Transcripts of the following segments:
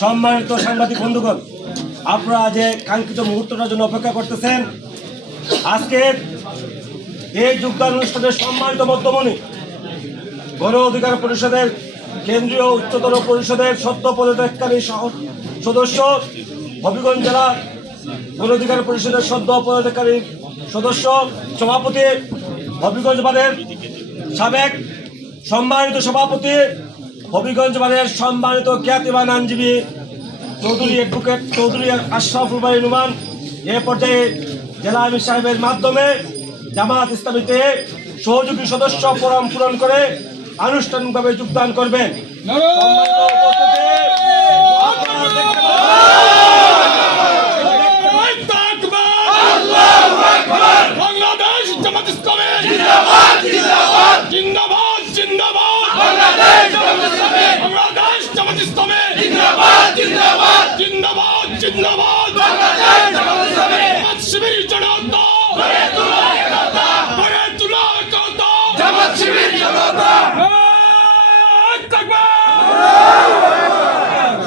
সম্মানিত সাংবাদিক বন্ধুগণ, আপনারা যে কাঙ্ক্ষিত মুহূর্তটার জন্য অপেক্ষা করতেছেন, আজকের এই যোগদান অনুষ্ঠানের সম্মানিত মধ্যমণি গণ অধিকার পরিষদের কেন্দ্রীয় উচ্চতর পরিষদের সদ্য পদত্যাগকারী সদস্য, হবিগঞ্জ জেলা গণ অধিকার পরিষদের সদ্য পদত্যাগকারী সদস্য সভাপতি, হবিগঞ্জ বারের সাবেক সম্মানিত সভাপতি, হবিগঞ্জ বারের সম্মানিত খ্যাতিমান আইনজীবী চৌধুরী অ্যাডভোকেট চৌধুরী আশরাফুল ভাই নুমান এ পর্যায়ে জেলা আমির সাহেবের মাধ্যমে জামাত ইসলামীতে সহযোগী সদস্য ফরম পূরণ করে আনুষ্ঠানিকভাবে যোগদান করবেন।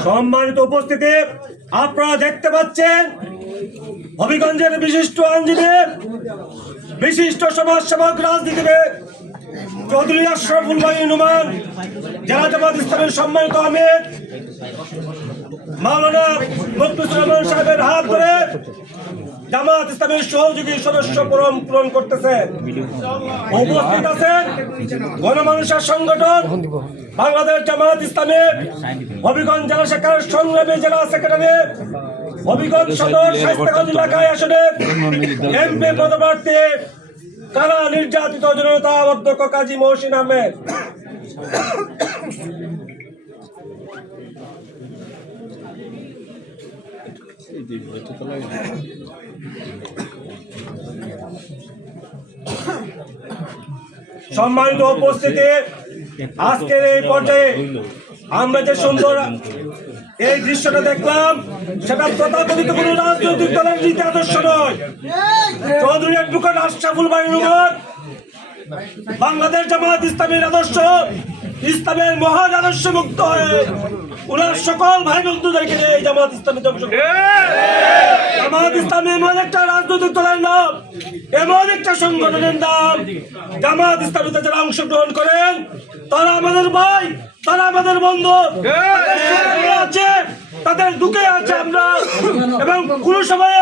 সম্মানিত উপস্থিতি, আপনারা দেখতে পাচ্ছেন হবিগঞ্জের বিশিষ্ট আইনজীবী, বিশিষ্ট সমাজসেবক, রাজনীতিবিদ চৌধুরী আশরাফুল ভাই নুমান, জেলা জামাত ইসলামের সম্মানিত আমির মাওলানা মুখলিসুর রহমান সাহেবের হাত ধরে জামাত ইসলামের সহযোগী সদস্য ফরম পূরণ করতেছে। উপস্থিত আছেন গণমানুষের সংগঠন বাংলাদেশ জামাত ইসলামী হবিগঞ্জ জেলা শাখার সংগ্রামী জেলা সেক্রেটারি, হবিগঞ্জ সদর স্বাস্থ্যগঞ্জ এলাকায় আসনে এমপি পদপ্রার্থী কারা নির্যাতিত জনতা অধ্যক্ষ কাজী মহসিন আহমেদ। সম্মানিত উপস্থিতি, আজকের এই পর্যায়ে আমরা যে সুন্দর এই দৃশ্যটা দেখলাম, সেটা তথাকথিত কোন রাজনৈতিক দলের নীতি আদর্শ নয়। চৌধুরী অ্যাডভোকেট আশরাফুল ভাই নুমান বাংলাদেশ জামাত ইসলামের আদর্শ, ইসলামের মহান আদর্শ মুক্ত হয়ে ওনার সকল ভাই বন্ধুদেরকে নিয়ে এই জামাত ইসলামী জামাত ইসলামী এমন একটা রাজনৈতিক দলের নাম, এমন একটা সংগঠনের নাম, জামাত ইসলামীতে যারা অংশগ্রহণ করেন তারা আমাদের ভাই, তারা আমাদের বন্ধু, আছে তাদের দুঃখে আছে আমরা, এবং কোন সময়ে